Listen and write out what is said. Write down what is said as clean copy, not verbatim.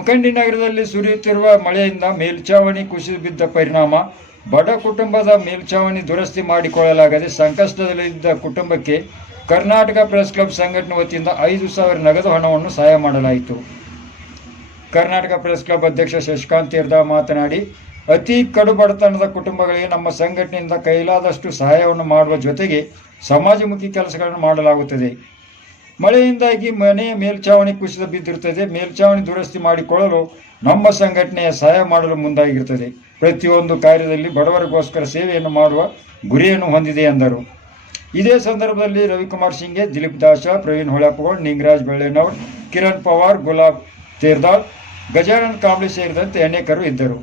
ಜಮಖಂಡಿ ನಗರದಲ್ಲಿ ಸುರಿಯುತ್ತಿರುವ ಮಳೆಯಿಂದ ಮೇಲ್ಛಾವಣಿ ಕುಸಿದು ಬಿದ್ದ ಪರಿಣಾಮ ಬಡ ಕುಟುಂಬದ ಮೇಲ್ಛಾವಣಿ ದುರಸ್ತಿ ಮಾಡಿಕೊಳ್ಳಲಾಗದೆ ಸಂಕಷ್ಟದಲ್ಲಿದ್ದ ಕುಟುಂಬಕ್ಕೆ ಕರ್ನಾಟಕ ಪ್ರೆಸ್ ಕ್ಲಬ್ ಸಂಘಟನೆ ವತಿಯಿಂದ 5,000 ನಗದು ಹಣವನ್ನು ಸಹಾಯ ಮಾಡಲಾಯಿತು. ಕರ್ನಾಟಕ ಪ್ರೆಸ್ ಕ್ಲಬ್ ಅಧ್ಯಕ್ಷ ಶಶಿಕಾಂತ್ ತೀರ್ಥ ಮಾತನಾಡಿ, ಅತಿ ಕಡು ಬಡತನದ ಕುಟುಂಬಗಳಿಗೆ ನಮ್ಮ ಸಂಘಟನೆಯಿಂದ ಕೈಲಾದಷ್ಟು ಸಹಾಯವನ್ನು ಮಾಡುವ ಜೊತೆಗೆ ಸಮಾಜಮುಖಿ ಕೆಲಸಗಳನ್ನು ಮಾಡಲಾಗುತ್ತದೆ. ಮಳೆಯಿಂದಾಗಿ ಮನೆಯ ಮೇಲ್ಛಾವಣಿ ಕುಸಿದು ಬಿದ್ದಿರುತ್ತದೆ. ಮೇಲ್ಛಾವಣಿ ದುರಸ್ತಿ ಮಾಡಿಕೊಳ್ಳಲು ನಮ್ಮ ಸಂಘಟನೆಯ ಸಹಾಯ ಮಾಡಲು ಮುಂದಾಗಿರುತ್ತದೆ. ಪ್ರತಿಯೊಂದು ಕಾರ್ಯದಲ್ಲಿ ಬಡವರಿಗೋಸ್ಕರ ಸೇವೆಯನ್ನು ಮಾಡುವ ಗುರಿಯನ್ನು ಹೊಂದಿದೆ ಎಂದರು. ಇದೇ ಸಂದರ್ಭದಲ್ಲಿ ರವಿಕುಮಾರ್ ಸಿಂಗೆ, ದಿಲೀಪ್ ದಾಸ, ಪ್ರವೀಣ್ ಹೊಳಪಗೋಳ್, ನಿಂಗರಾಜ್ ಬೆಳ್ಳೆನವರ್, ಕಿರಣ್ ಪವಾರ್, ಗುಲಾಬ್ ತೇರ್ದಾಳ್, ಗಜಾನನ್ ಕಾಂಬ್ಳೆ ಸೇರಿದಂತೆ ಅನೇಕರು ಇದ್ದರು.